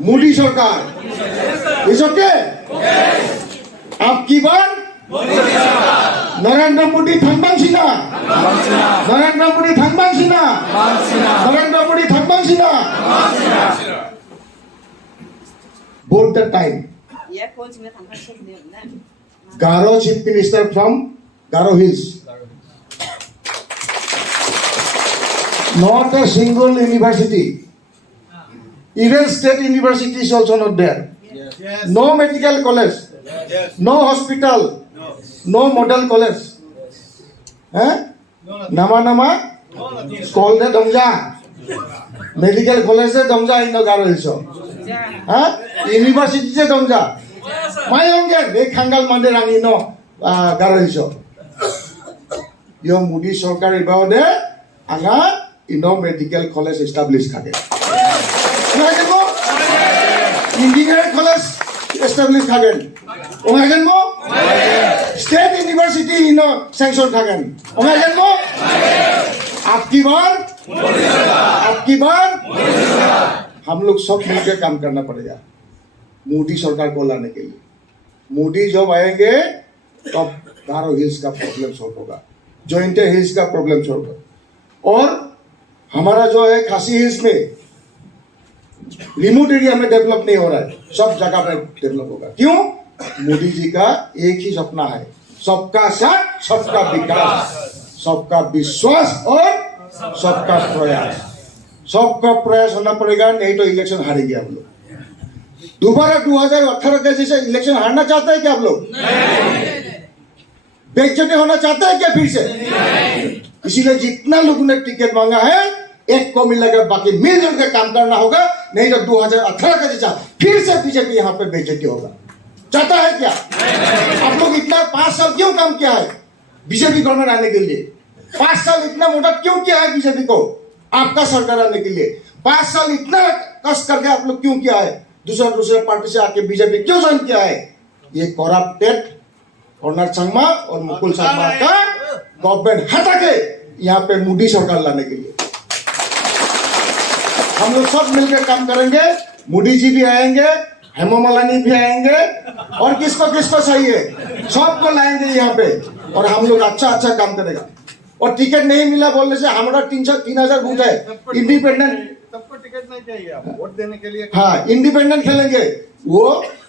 मोदी सरकार is okay आपकी बार नरेंद्र मोदी थांबांसिना नरेंद्र मोदी थांबांसिना Narendra Modi थांबांसिना both the time Garo chief minister from Garo Hills not a single university even state university is also not there no medical college no hospital no model college nama called the Damja medical college se Damja in the Garo Hills university se Damja Mayonge they Kangal Mandirang in Garo Hills yo Moody Sarkar about there anga medical college established kage engineering college established kagen omagen mo state university sanction kagen omagen mo आपकी बार हम लोग सब मिलकर काम करना पड़ेगा मोदी सरकार को लाने के लिए मोदी जब आएंगे तब गारो हिल्स का प्रॉब्लम सॉल्व होगा जॉइंट हिल्स का प्रॉब्लम सॉल्व होगा और हमारा जो है खासी हिल्स में रिमोट एरिया में डेवलप नहीं हो रहा है सब जगह पे डेवलप होगा क्यों मोदी जी का एक ही सपना है सबका साथ सबका विकास सबका विश्वास और सबका प्रयास होना पड़ेगा नहीं तो इलेक्शन हारेंगे आप लोग दोबारा 2018 का जैसे इलेक्शन हारना चाहते हैं क्या आप लोग बेइज्जती होना चाहते हैं क्या फिर से इसीलिए जितना लोगों ने टिकट मांगा है एक को मिलेगा बाकी मिलजुल के काम करना होगा नहीं तो 2018 का जैसा फिर से बीजेपी यहाँ पे बेइज्जती होगा चाहता है क्या आप लोग इतना 5 साल क्यों काम किया है बीजेपी गवर्नमेंट आने के लिए 5 साल इतना मोटा क्यों किया है बीजेपी को आपका सरकार आने के लिए 5 साल इतना कष्ट करके आप लोग क्यों किया है दूसरे पार्टी से आके बीजेपी क्यों ज्वाइन किया है ये करप्टेड कर्नल संगमा और मुकुल शर्मा का गवर्नमेंट हटा के यहाँ पे मोदी सरकार लाने के लिए हम लोग सब मिलकर काम करेंगे मोदी जी भी आएंगे हेमा मालिनी भी आएंगे और किसको चाहिए सबको लाएंगे यहाँ पे और हम लोग अच्छा काम करेगा और टिकट नहीं मिला बोलने से हमारा 3,000 बूथ है इंडिपेंडेंट सबको टिकट नहीं चाहिए वोट देने के लिए हाँ इंडिपेंडेंट खेलेंगे वो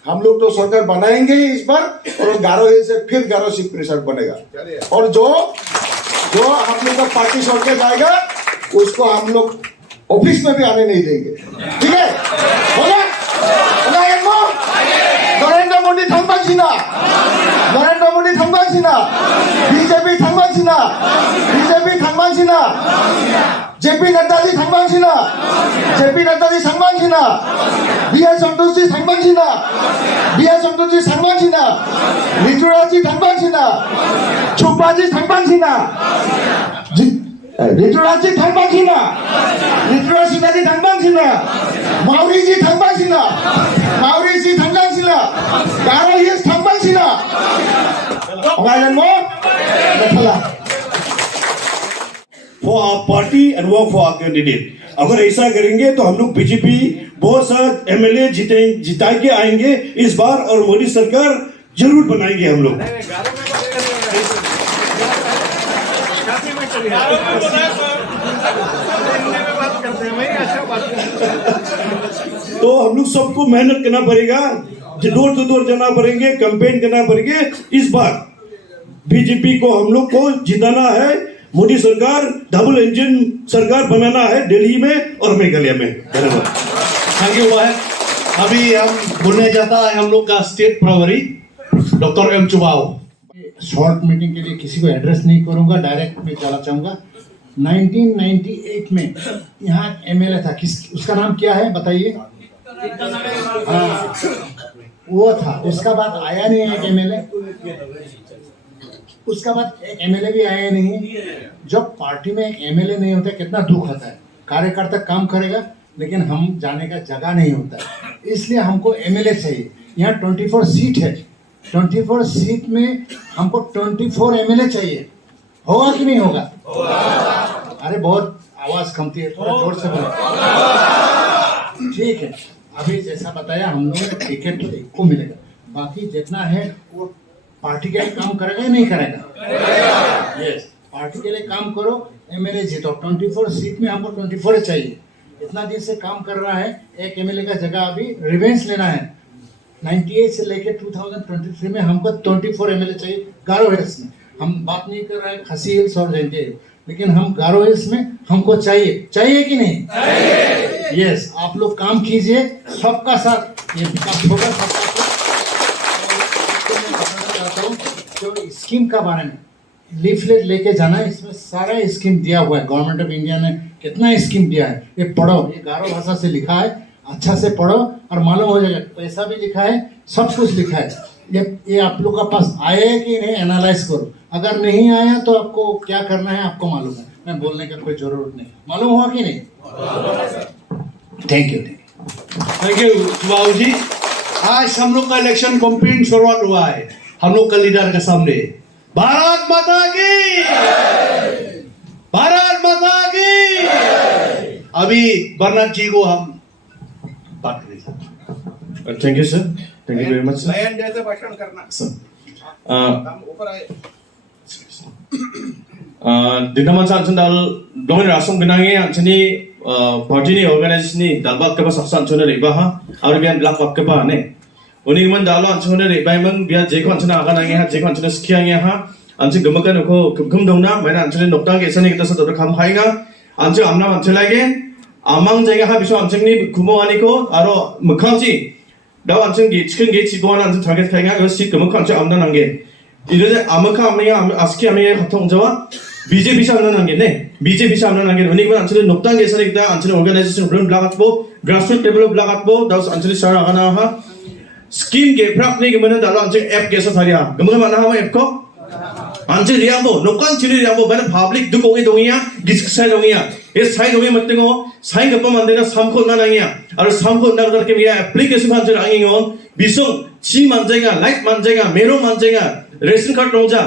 हम लोग तो सरकार बनाएंगे इस बार और गारो हिल से फिर गारो चीफ मिनिस्टर बनेगा और जो हम लोग का पार्टी छोड़ के जाएगा उसको हम लोग ऑफिस में भी आने नहीं देंगे ठीक है बोला नरेंद्र मोदी थांबांसिना नरेंद्र मोदी थांबांसिना बीजेपी थांबांसिना जेपी नड्डा जी थांबांसिना बीएस संतोष जी थांबांसिना ऋतुराज जी थांबांसिना छुपा जी थांबांसिना ऋतुराज जी थांबांसिना ऋतुराज सिन्हा जी थांबांसिना माउरी जी थांबांसिना गारो हिल्स थांबांसिना for our party and work for our candidate. अगर ऐसा करेंगे तो हम लोग बीजेपी बहुत सारा एमएलए जिता के आएंगे इस बार और मोदी सरकार जरूर बनाएंगे हम लोग तो हम लोग सबको मेहनत करना पड़ेगा डोर टू डोर जाना पड़ेंगे कैंपेन करना पड़ेंगे इस बार बीजेपी को हम लोग को जिताना है मोदी सरकार डबल इंजन सरकार बनाना है दिल्ली में और मेघालय में धन्यवाद थैंक यू अभी हम बोलने जाता है हम लोग का स्टेट प्रभारी डॉक्टर एम चुबाओ शॉर्ट मीटिंग के लिए किसी को एड्रेस नहीं करूंगा डायरेक्ट में चला चाहूंगा 1998 में यहाँ एमएलए था उसका नाम क्या है बताइए वो था उसका बाद आया नहीं एक एमएलए उसका बाद एक एमएलए भी आया नहीं जब पार्टी में एक एमएलए नहीं होता कितना दुख होता है कार्यकर्ता काम करेगा लेकिन हम जाने का जगह नहीं होता है इसलिए हमको एमएलए चाहिए यहाँ 24 सीट है 24 सीट में हमको 24 एमएलए चाहिए होगा कि नहीं होगा अरे बहुत आवाज कमती है थोड़ा जोर से बोलो ठीक है अभी जैसा बताया हम लोगों ने टिकट तो एक को मिलेगा, बाकी जितना है वो पार्टी के लिए काम करेगा या नहीं करेगा? यस, पार्टी के लिए काम करो, एमएलए जीतो। 24 सीट में हमको 24 चाहिए। इतना दिन से काम कर रहा है, एक एमएलए का जगह अभी रिवेंस लेना है। 98 से लेके 2023 में हमको 24 एमएलए चाहिए गारो हिल्स में। हम बात नहीं कर रहे हैं खसी हिल्स और जयंती हिल्स, लेकिन हम गारो हिल्स में हमको चाहिए कि नहीं? चाहिए। यस, आप लोग काम कीजिए, सबका साथ ये विकास होगा, सबका साथ। मैं बताना चाहता हूँ जो स्कीम का बारे में लीफलेट लेके जाना है, इसमें सारा स्कीम दिया हुआ है। गवर्नमेंट ऑफ इंडिया ने कितना स्कीम दिया है, ये पढ़ो। ये गारो भाषा से लिखा है, अच्छा से पढ़ो और मालूम हो जाएगा। पैसा भी लिखा है, सब कुछ लिखा है। ये आप लोग का पास आया है कि नहीं, एनालाइज करो। अगर नहीं आया तो आपको क्या करना है आपको मालूम है, मैं बोलने का कोई जरूरत नहीं। मालूम हुआ कि नहीं? Thank you. थैंक यू बाबू जी। आज हम लोग का इलेक्शन कैंपेन शुरुआत हुआ है हम लोग का लीडर के सामने। भारत माता की, भारत माता की। अभी बर्नाथ जी को हम बात करेंगे। Thank you sir, thank you very much sir. बयान जैसे भाषण करना सर हम ऊपर आए dinamang sa ansan dal dongen rasong genangi ansani party ni organization ni dalbat ke ba saksa ansone reba ha aur bian blak wak ke ba ne uni man dalo ansone reba man bia je ko ansana aga nangi ha je ko ansane skya ngi ha ansi gamakan ko kum dongna mana ansane nokta ke sani kita sa dor kham hainga ansi amna anselage amang jega ha biso ansani kumo ani ko aro mukhanji daw ansang gi chicken ge chibona ansan target khainga go sit gamakan ansi amna nange 이래서 아무카 아미가 아스키 아미가 같은 자와 BJP 사람은 게 BJP 사람은 게 우리가 안치는 높단 계산에 있다 안치는 오르가나이제이션 런 블라갓보 grassroots level 블라갓보 다우스 안치는 사람 하나 하 스킨 게 프락니 그러면 달로 안치 앱 계산 사리야 그러면 만나 하면 앱 거 안치 리아보 녹간 치리 리아보 만 public 두공이 동이야 디스크사이 동이야 이 사이 동이 맞대고 사이 급만 만드는 3코 나랑이야 아로 3코 나가 그렇게 미야 애플리케이션 한줄 앙이온 비송 지 만제가 라이트 만제가 메로 만제가 ration card नौजा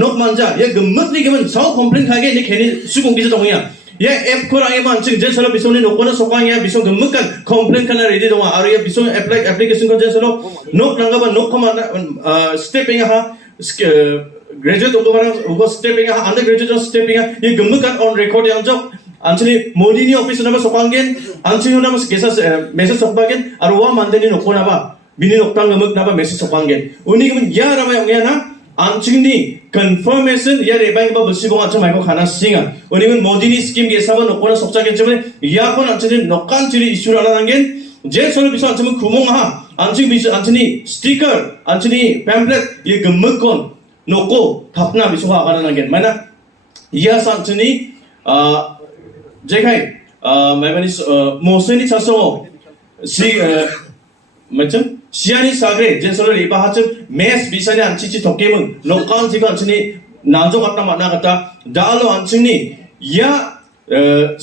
नोक मांजा ये गम्मत नहीं केवल साउ complaint खागे नहीं खेने सुगुंगी जो दोंगिया ये ऐप को रांगे मानसिंग जेल सलो बिसों ने नोकों ने सोकांगे बिसों गम्मत का कंप्लेंट करना रेडी दोंगा और ये बिसों एप्लीकेशन को जेल सलो नोक नंगा बा नोक कमाना स्टेपिंग हा ग्रेजुएट उनको स्टेपिंग हा अंडर ग्रेजुएट स्टेपिंग हा ये गम्मत का ऑन रिकॉर्ड यहाँ जो अंचली मोदी ने ऑफिस नंबर सोकांगे अंचली नंबर केसा मैसेज सोकांगे और वो मानते नहीं नोकों ना बा बिनी नोक्तांग गमक ना बा मैसेज सोकांगे उन्हीं के मन या रमाय होंगे ना अंचिंगनी confirmation या रेबाइंग बा बसिबों अच्छा माइको खाना सिंगा उन्हीं में मोदी ने स्कीम के सब नोकोना सोचा के चले या कौन अंचली नोकान चिरी इशू आला नंगे जेल सोलो बिसो अंचली खुमों हा अंचिंग बिसो अंचली स्टिकर अंचली पैम्पलेट ये गमक कौन नोको थापना बिसो हा आला नंगे मैंने या सांचनी जेखाई मैं बनी मोसेनी चासो सी macam siani sagre jensolo riba hachum mes bisani anchichi tokemun lokal jiga anchini nanjo katna mana kata dalo anchini ya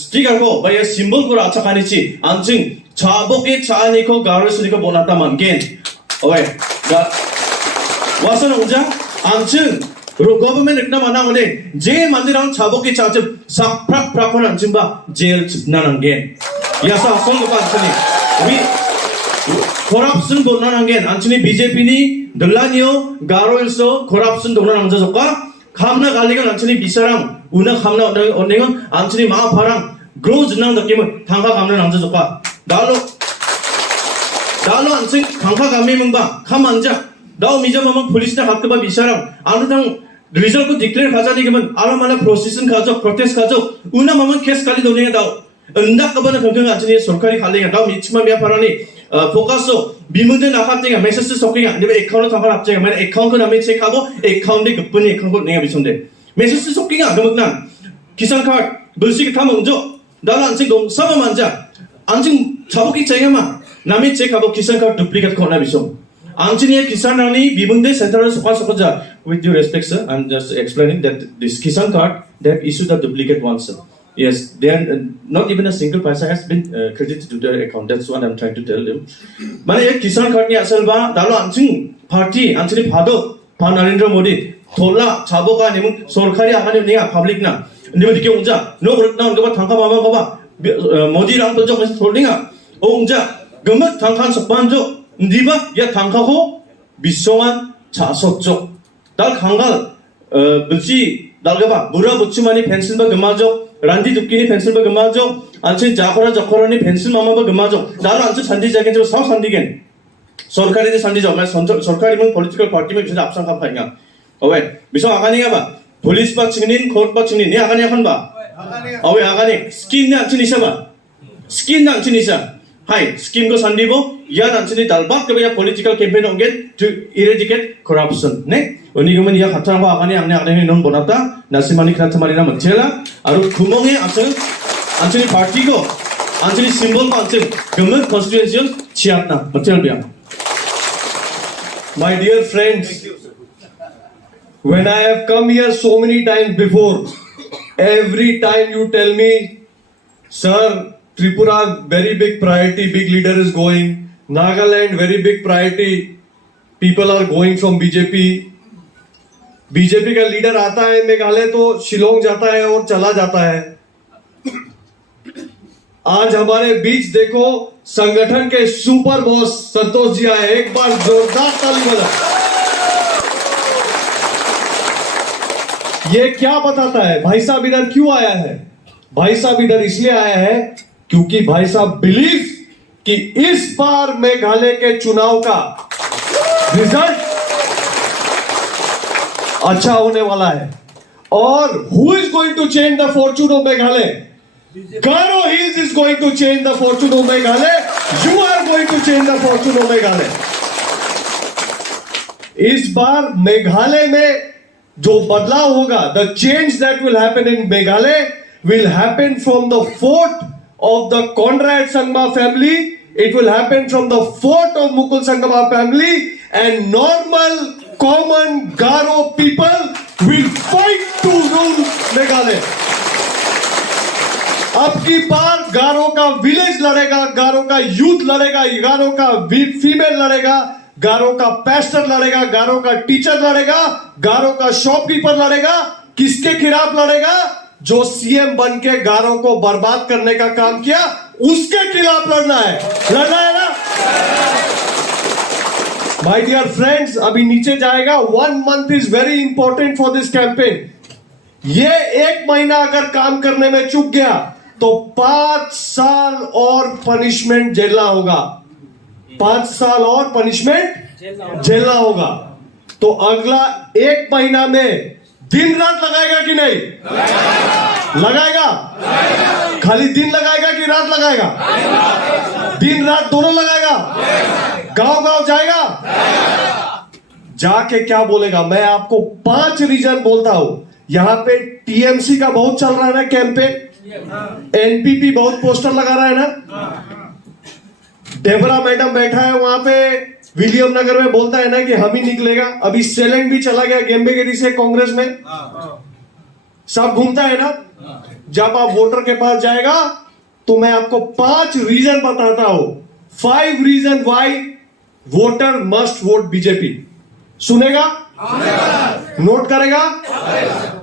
sticker ko baya symbol ko acha kanichi anching chaboke chani ko garosni ko bonata mangen oy da wasana uja anching government ekna mana ngode je mandirang chaboke chachum sakprak prakon anching ba jail chipna nangen ya sa song ko anchini we corruption दोनों नंगे अंचनी BJP नी दलानियो गारोइल्सो corruption दोनों नंगे जोका खामना गालिगन अंचनी बिसारांग उन्हें खामना ओनेगन अंचनी माँ फारांग grows नंग दकेम थांगा खामना नंगे जोका दालो अंचनी थांगा गामी मंबा खाम अंजा दाव मिजा मामा पुलिस ने हाथ के बाद बिसारांग आलू थांग रिजल्ट को डिक्लेयर खाजा नहीं केमन आलू माला प्रोसेसन खाजो प्रोटेस्ट खाजो उन्हें मामा केस काली दोनेगा दाव अंडा कबन कंकंग अंचनी सरकारी खालेगा दाव मिचमा मिया फारानी फोकसो बिमुंदे नाखातेगा मेसेज सोकेगा नेबे अकाउंट थांगा आपजेगा माने अकाउंट को नामे चेक हागो अकाउंट दे गपनि अकाउंट को नेगा बिसोंदे मेसेज सोकेगा गमकना किसान कार्ड बुलसिक थाम उंजो दाला अंसिं दं सब मानजा अंसिं छाबोकी चाइगामा नामे चेक हागो किसान कार्ड डुप्लीकेट कोना बिसों अंसिं ये किसान रानी बिमुंदे centre सोका with due respect sir I'm just explaining that this kisan card they have issued a duplicate one sir. Yes, they are not even a single paisa has been credited to their account. That's what I'm trying to tell them. माने ये किसान card की असल बात दालो अंचिंग party अंचली fado पा नरेंद्र मोदी थोला चाबो का निमुं सरकारी आगानी निया पब्लिक ना निमुं दिके उंजा नो रत्ना उनके बाद थांका मामा कबा मोदी राम तो जो मस्त थोड़िंगा ओ Unjha Gemet tangkan sepanjok ndiba ya tangkako bisongan jasotjok. Dal kangal belci dalgaba mura bocumani pensil ba gemajok. Randi dukini pensil ba gemajok. Anche jakora jakorani pensil mama ba gemajok. Dal anche sandi jagen jo sao sandigen. सरकारी से संधि जाओ सरकारी में political party में बिसों आपसा काम पाएंगा ओवे बिसों आगानी का बा पुलिस पा चिंगनिन कोर्ट पा चिंगनिन ये आगानी अपन बा ओवे आगानी स्कीम ने अंची निशा बा स्कीम ने अंची निशा हाय स्कीम को संधि बो याद अंची नि दालबा कभी या पॉलिटिकल कैंपेन होंगे to eradicate corruption ने उन्हीं को मन या खतरा बा आगानी हमने आगानी नॉन बनाता नसीमानी खतरा हमारी ना मचेला और खुमोंगे अंची पार्टी को अंची सिंबल को अंची गवर्नमेंट कॉन्स्टिट्यूएंसी चियातना मचेल बिया My dear friends, when I have come here so many times before, every time you tell me, sir, Tripura very big priority, big leader is going, Nagaland very big priority, people are going from BJP. BJP का leader आता है मेघालय तो शिलोंग जाता है और चला जाता है। आज हमारे बीच देखो संगठन के सुपर बॉस संतोष जी आए, एक बार जोरदार ताली बजा। ये क्या बताता है भाई साहब इधर क्यों आया है? भाई साहब इधर इसलिए आया है क्योंकि भाई साहब बिलीव कि इस बार मेघालय के चुनाव का रिजल्ट अच्छा होने वाला है। और who is going to change the fortune of Meghalaya? Garo Hills is going to change the fortune of Meghalaya. You are going to change the fortune of Meghalaya. इस बार मेघालय में जो बदलाव होगा, the change that will happen in Meghalaya will happen from the fort of the Conrad Sangma family. It will happen from the fort of Mukul Sangma family, and normal, common Garo people will fight to rule Meghalaya. अब की बार गारो का village लड़ेगा, गारो का youth लड़ेगा, गारो का female लड़ेगा, गारो का Pasteur लड़ेगा, गारो का टीचर लड़ेगा, गारो का शॉपकीपर लड़ेगा। किसके खिलाफ लड़ेगा? जो सीएम बन के गारो को बर्बाद करने का काम किया, उसके खिलाफ लड़ना है। लड़ना है ना? माय डियर फ्रेंड्स, अभी नीचे जाएगा। 1 month is very important for this campaign. ये 1 महीना अगर काम करने में चूक गया तो 5 साल और पनिशमेंट झेलना होगा। 5 साल और पनिशमेंट झेलना होगा। तो अगला 1 महीना में दिन रात लगाएगा कि नहीं? लगाएगा। खाली दिन लगाएगा कि रात लगाएगा? दिन रात दोनों लगाएगा। गांव गांव जाएगा। जाके क्या बोलेगा? मैं आपको 5 रीजन बोलता हूं। यहां पे टीएमसी का बहुत चल रहा है ना कैंपेन, एनपीपी बहुत पोस्टर लगा रहा है ना। डेबरा मैडम बैठा है वहां पे विलियम नगर में, बोलता है ना कि हम ही निकलेगा। अभी सेलेंग भी चला गया गेम्बेगिरी से कांग्रेस में, सब घूमता है ना। जब आप वोटर के पास जाएगा तो मैं आपको 5 रीजन बताता हूं। 5 reason why voter must vote BJP. सुनेगा? नोट करेगा?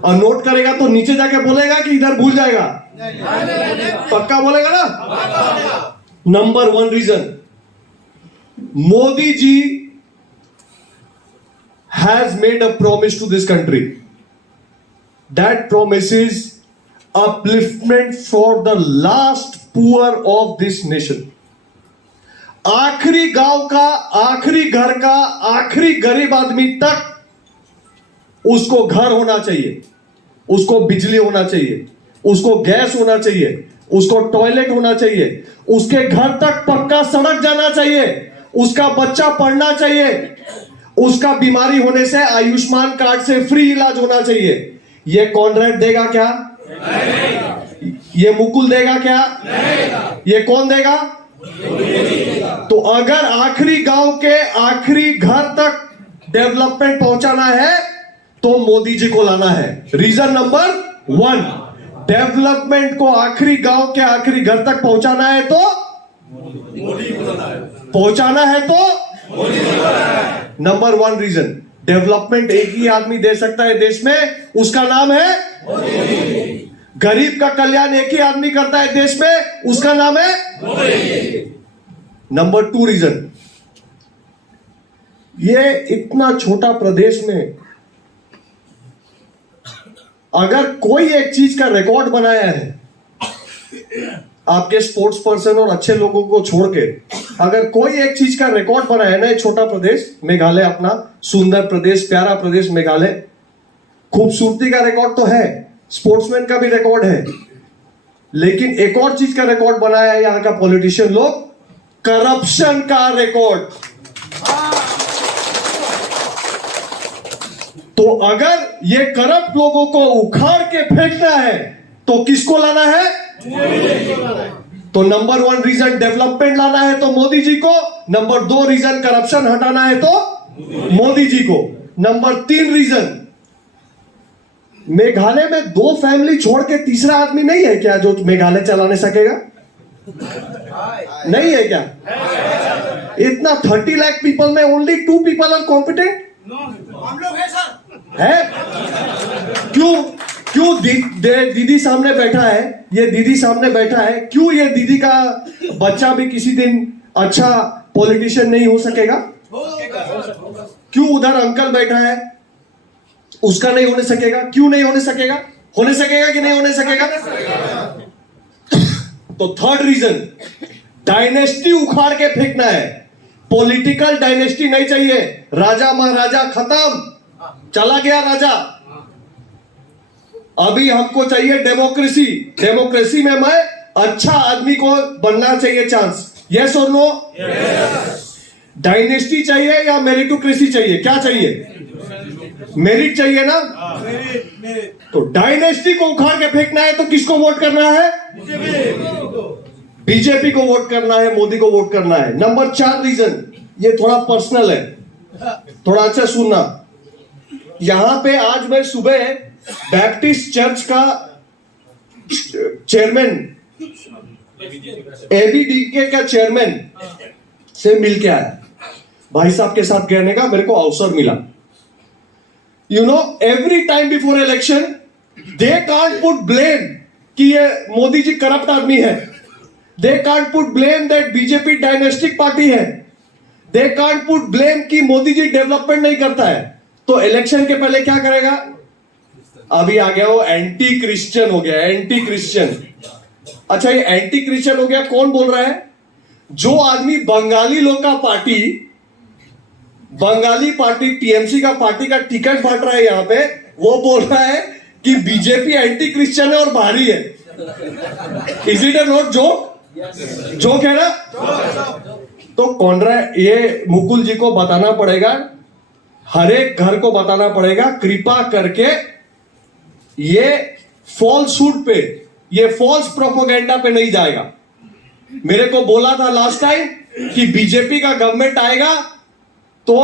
और नोट करेगा तो नीचे जाके बोलेगा कि इधर भूल जाएगा? पक्का बोलेगा ना? Number 1 reason, Modi ji has made a promise to this country. That promise is upliftment for the last poor of this nation. आखिरी गांव का, आखिरी घर का, आखिरी गरीब आदमी तक उसको घर होना चाहिए, उसको बिजली होना चाहिए, उसको गैस होना चाहिए, उसको टॉयलेट होना चाहिए, उसके घर तक पक्का सड़क जाना चाहिए, उसका बच्चा पढ़ना चाहिए, उसका बीमारी होने से आयुष्मान कार्ड से फ्री इलाज होना चाहिए। ये कॉन्ट्रैक्ट देगा क्या? नहीं। ये मुकुल देगा क्या? नहीं। ये कौन देगा? तो अगर आखिरी गांव के आखिरी घर तक डेवलपमेंट पहुंचाना है तो मोदी जी को लाना है। रीजन नंबर 1, डेवलपमेंट को आखिरी गांव के आखिरी घर तक पहुंचाना है तो पहुंचाना है तो नंबर 1 रीजन। डेवलपमेंट एक ही आदमी दे सकता है देश में, उसका नाम है गरीब का कल्याण एक ही आदमी करता है देश में, उसका नाम है। नंबर 2 रीजन, ये इतना छोटा प्रदेश में अगर कोई एक चीज का रिकॉर्ड बनाया है, आपके स्पोर्ट्स पर्सन और अच्छे लोगों को छोड़ के अगर कोई एक चीज का रिकॉर्ड बनाया है ना, ये छोटा प्रदेश मेघालय, अपना सुंदर प्रदेश, प्यारा प्रदेश मेघालय, खूबसूरती का रिकॉर्ड तो है, स्पोर्ट्समैन का भी रिकॉर्ड है, लेकिन एक और चीज का रिकॉर्ड बनाया है यहां का पॉलिटिशियन लोग, करप्शन का रिकॉर्ड। तो अगर ये करप्ट लोगों को उखाड़ के फेंकना है तो किसको लाना है? तो नंबर 1 रीजन डेवलपमेंट लाना है तो मोदी जी को, नंबर 2 रीजन करप्शन हटाना है तो मोदी जी को, नंबर 3 रीजन, मेघालय में 2 फैमिली छोड़ के तीसरा आदमी नहीं है क्या जो मेघालय चलाने सकेगा? नहीं है क्या? इतना 30 लाख पीपल में ओनली 2 पीपल आर कॉम्पिटेंट हम लोग हैं सर। है? क्यों दीदी सामने बैठा है, ये दीदी सामने बैठा है, क्यों ये दीदी का बच्चा भी किसी दिन अच्छा पॉलिटिशियन नहीं हो सकेगा? क्यों उधर अंकल बैठा है, उसका नहीं होने सकेगा? क्यों नहीं होने सकेगा? होने सकेगा कि नहीं होने सकेगा? तो 3rd रीजन, डायनेस्टी उखाड़ के फेंकना है, पॉलिटिकल डायनेस्टी नहीं चाहिए, राजा महाराजा खत्म, चला गया राजा, अभी हमको चाहिए डेमोक्रेसी। डेमोक्रेसी में मैं अच्छा आदमी को बनना चाहिए चांस, यस और नो? डायनेस्टी चाहिए या मेरिटोक्रेसी चाहिए? क्या चाहिए? मेरिट चाहिए ना? तो डायनेस्टी को उखाड़ के फेंकना है तो किसको वोट करना है? बीजेपी को वोट करना है, मोदी को वोट करना है। नंबर 4 रीजन, ये थोड़ा पर्सनल है, थोड़ा अच्छा सुनना। यहां पे आज मैं सुबह बैप्टिस्ट चर्च का चेयरमैन, एबीडीके का चेयरमैन से मिल के आया, भाई साहब के साथ कहने का मेरे को अवसर मिला। You know, every time before election they can't put blame कि ये मोदी जी करप्ट आदमी है, they can't put blame that BJP dynastic party है, दे कांट पुट ब्लेम कि मोदी जी डेवलपमेंट नहीं करता है। तो इलेक्शन के पहले क्या करेगा? अभी आ गया वो एंटी क्रिश्चियन हो गया, एंटी क्रिश्चियन। अच्छा, ये एंटी क्रिश्चियन हो गया, कौन बोल रहा है? जो आदमी बंगाली लोग का पार्टी, बंगाली पार्टी टीएमसी का पार्टी का टिकट बांट रहा है यहां पे, वो बोल रहा है कि बीजेपी एंटी क्रिश्चियन है और भारी है। Is it a not joke? Joke है ना? तो कौन रहा है? ये मुकुल जी को बताना पड़ेगा, हर एक घर को बताना पड़ेगा, कृपा करके ये फॉल्सहुड पे, ये फॉल्स प्रोपोगेंडा पे नहीं जाएगा। मेरे को बोला था लास्ट टाइम कि बीजेपी का गवर्नमेंट आएगा तो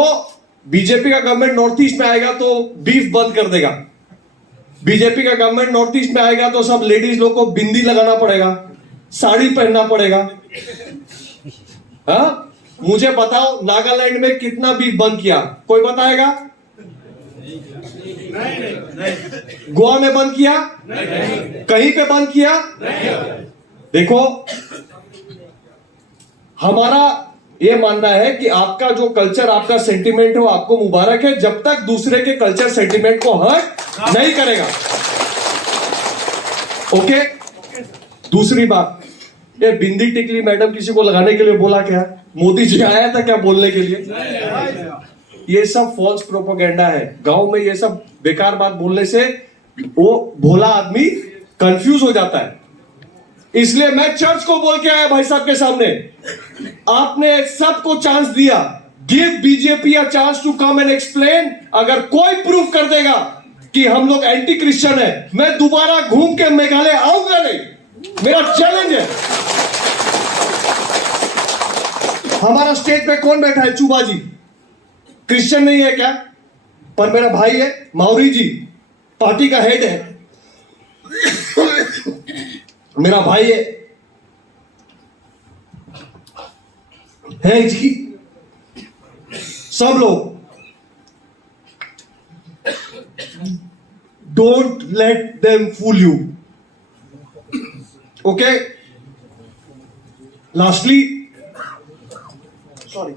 बीजेपी का गवर्नमेंट नॉर्थ ईस्ट में आएगा तो बीफ बंद कर देगा, बीजेपी का गवर्नमेंट नॉर्थ ईस्ट में आएगा तो सब लेडीज लोग को बिंदी लगाना पड़ेगा, साड़ी पहनना पड़ेगा। हाँ, मुझे बताओ नागालैंड में कितना बीफ बंद किया? कोई बताएगा? गोवा में बंद किया? कहीं पे बंद किया? देखो, हमारा ये मानना है कि आपका जो कल्चर, आपका सेंटिमेंट है वो आपको मुबारक है, जब तक दूसरे के कल्चर सेंटिमेंट को हर्ट नहीं करेगा। ओके? दूसरी बात, ये बिंदी टिकली मैडम किसी को लगाने के लिए बोला क्या? मोदी जी आया था क्या बोलने के लिए? ये सब फॉल्स प्रोपोगेंडा है। गांव में ये सब बेकार बात बोलने से वो भोला आदमी कंफ्यूज हो जाता है। इसलिए मैं चर्च को बोल के आया भाई साहब के सामने, आपने सबको चांस दिया, give BJP a chance to come and explain. अगर कोई प्रूफ कर देगा कि हम लोग एंटी क्रिश्चियन है, मैं दोबारा घूम के मेघालय आऊंगा नहीं, मेरा चैलेंज है। हमारा स्टेज पे कौन बैठा है? चूबा जी क्रिश्चियन नहीं है क्या? पर मेरा भाई है। माउरी जी पार्टी का हेड है, मेरा भाई है जी। सब लोग, don't let them fool you. Okay? Lastly, sorry,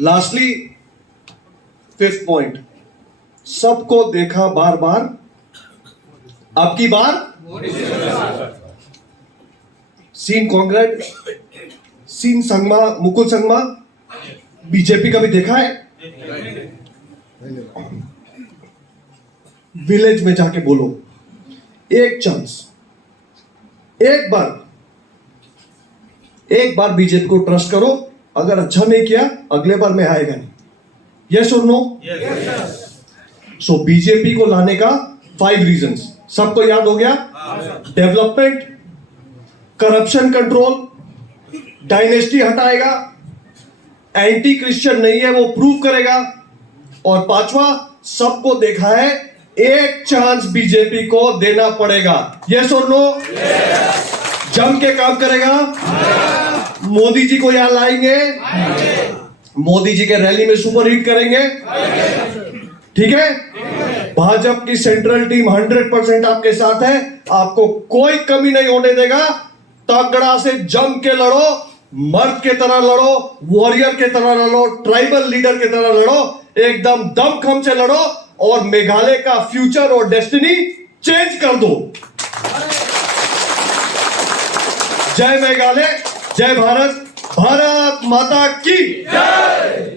lastly 5th point, सबको देखा बार बार, आपकी बार seen Congress, seen Sangma, Mukul Sangma, BJP का भी देखा है। विलेज में जाके बोलो, एक चांस, एक बार बीजेपी को ट्रस्ट करो, अगर अच्छा नहीं किया अगले बार में आएगा नहीं। यस और नो? सो बीजेपी को लाने का 5 रीजंस सबको याद हो गया? डेवलपमेंट, करप्शन कंट्रोल, डायनेस्टी हटाएगा, एंटी क्रिश्चियन नहीं है वो प्रूव करेगा, और 5वां, सबको देखा है, एक चांस बीजेपी को देना पड़ेगा। यस और नो? जम के काम करेगा। मोदी जी को यहां लाएंगे, मोदी जी के रैली में सुपर हिट करेंगे, ठीक है? भाजपा की सेंट्रल टीम 100% आपके साथ है, आपको कोई कमी नहीं होने देगा। तगड़ा से जम के लड़ो, मर्द के तरह लड़ो, वॉरियर के तरह लड़ो, ट्राइबल लीडर के तरह लड़ो, एकदम दमखम से लड़ो, और मेघालय का फ्यूचर और डेस्टिनी चेंज कर दो। जय मेघालय, जय भारत, भारत माता की जय।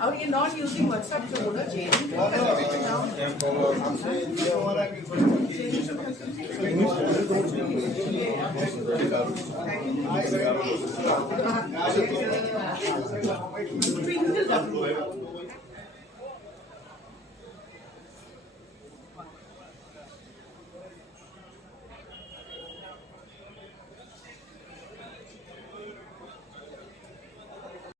Are you not using WhatsApp to order change? Now?